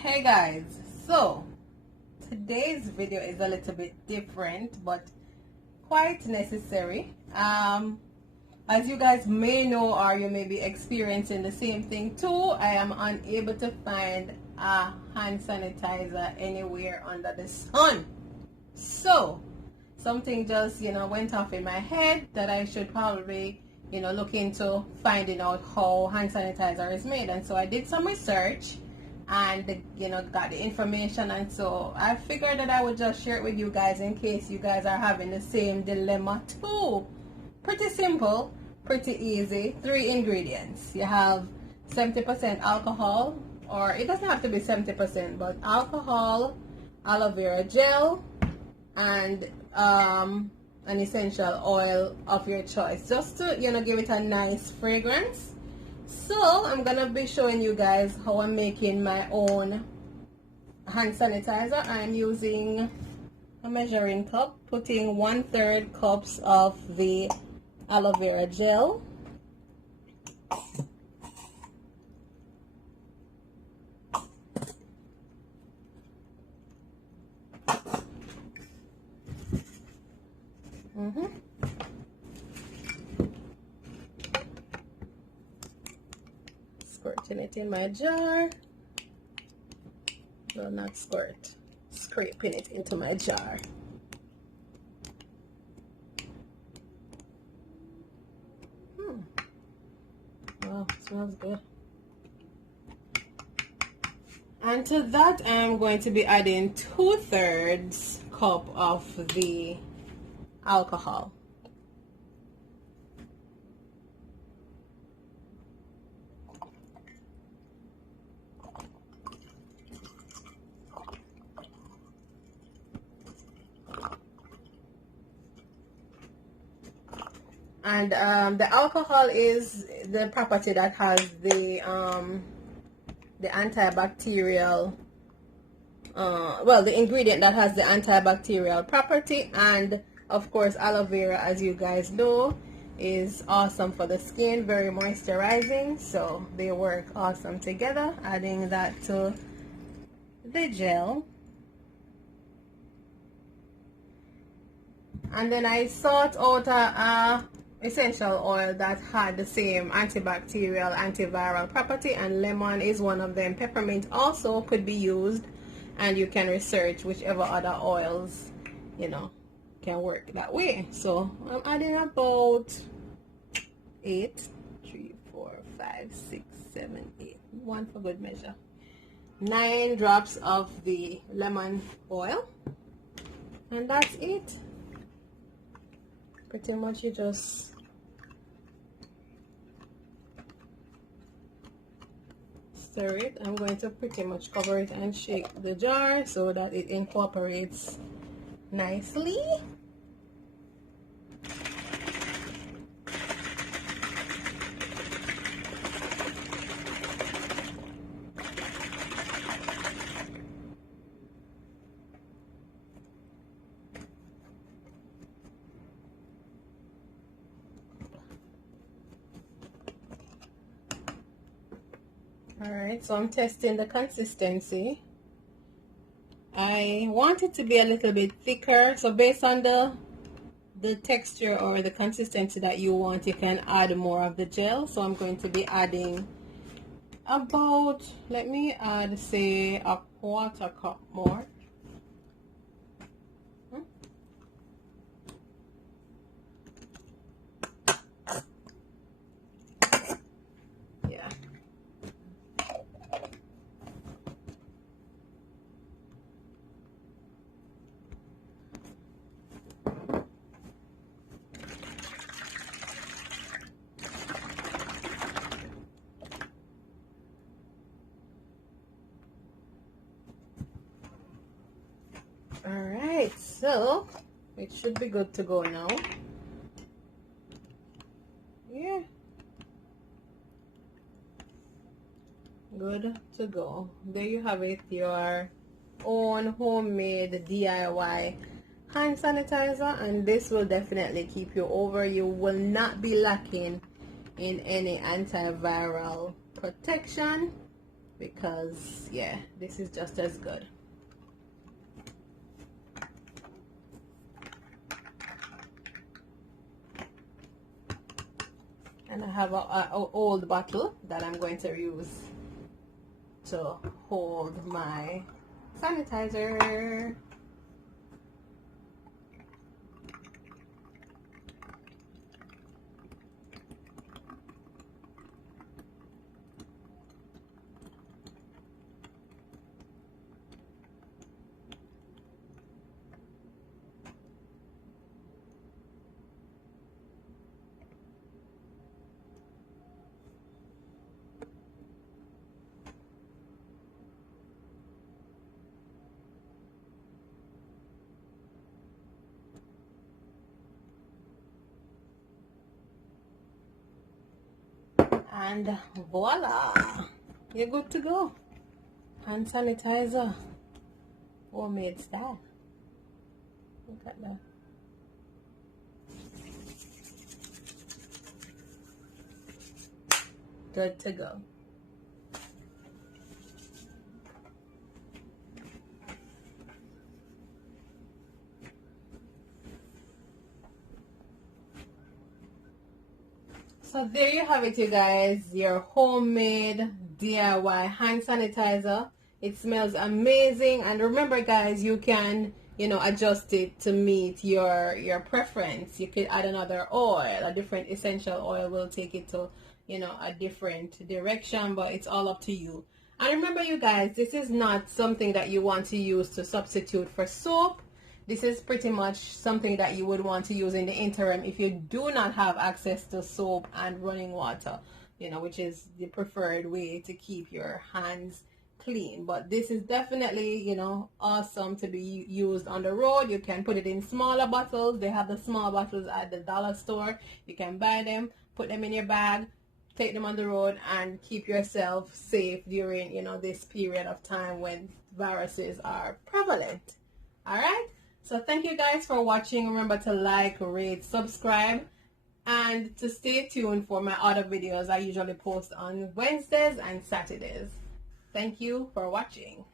Hey guys, so today's video is a little bit different but quite necessary. As you guys may know, or you may be experiencing the same thing too, I am unable to find a hand sanitizer anywhere under the sun. So something just went off in my head that I should probably look into finding out how hand sanitizer is made. And so I did some research and got the information, and so I figured that I would just share it with you guys in case you guys are having the same dilemma too. Pretty simple, pretty easy. 3 ingredients. You have 70% alcohol, or it doesn't have to be 70%, but alcohol, aloe vera gel, and an essential oil of your choice, just to give it a nice fragrance. So I'm gonna be showing you guys how I'm making my own hand sanitizer. I'm using a measuring cup, putting 1/3 cups of the aloe vera gel, squirting it in my jar. No, not squirt, scraping it into my jar. Wow, smells good. And to that I'm going to be adding 2/3 cup of the alcohol. And the alcohol is the property that has the antibacterial, the ingredient that has the antibacterial property. And of course, aloe vera, as you guys know, is awesome for the skin, very moisturizing, so they work awesome together. Adding that to the gel. And then I sought out a essential oil that had the same antibacterial, antiviral property, and lemon is one of them. Peppermint also could be used, and you can research whichever other oils can work that way. So I'm adding about 8, 3, 4, 5, 6, 7, 8, 1 for good measure, 9 drops of the lemon oil, and that's it. Pretty much you just stir it. I'm going to pretty much cover it and shake the jar so that it incorporates nicely. Alright, so I'm testing the consistency. I want it to be a little bit thicker, so based on the texture or the consistency that you want, you can add more of the gel. So I'm going to be adding about, let me add, say, a 1/4 cup more. Yeah. Alright, so it should be good to go now. Yeah, good to go. There you have it, your own homemade DIY hand sanitizer, and this will definitely keep you over. You will not be lacking in any antiviral protection. because yeah, this is just as good. And I have a old bottle that I'm going to use to hold my sanitizer. And voila, you're good to go. Hand sanitizer, homemade style. Look at that. Good to go. So there you have it, you guys, your homemade DIY hand sanitizer. It smells amazing, and remember guys, you can, you know, adjust it to meet your preference. You could add another oil, a different essential oil will take it to, you know, a different direction, but it's all up to you. And remember you guys, this is not something that you want to use to substitute for soap. This is pretty much something that you would want to use in the interim if you do not have access to soap and running water, you know, which is the preferred way to keep your hands clean. But this is definitely, you know, awesome to be used on the road. You can put it in smaller bottles. They have the small bottles at the dollar store. You can buy them, put them in your bag, take them on the road, and keep yourself safe during, you know, this period of time when viruses are prevalent. All right. So thank you guys for watching. Remember to like, rate, subscribe, and to stay tuned for my other videos I usually post on Wednesdays and Saturdays. Thank you for watching.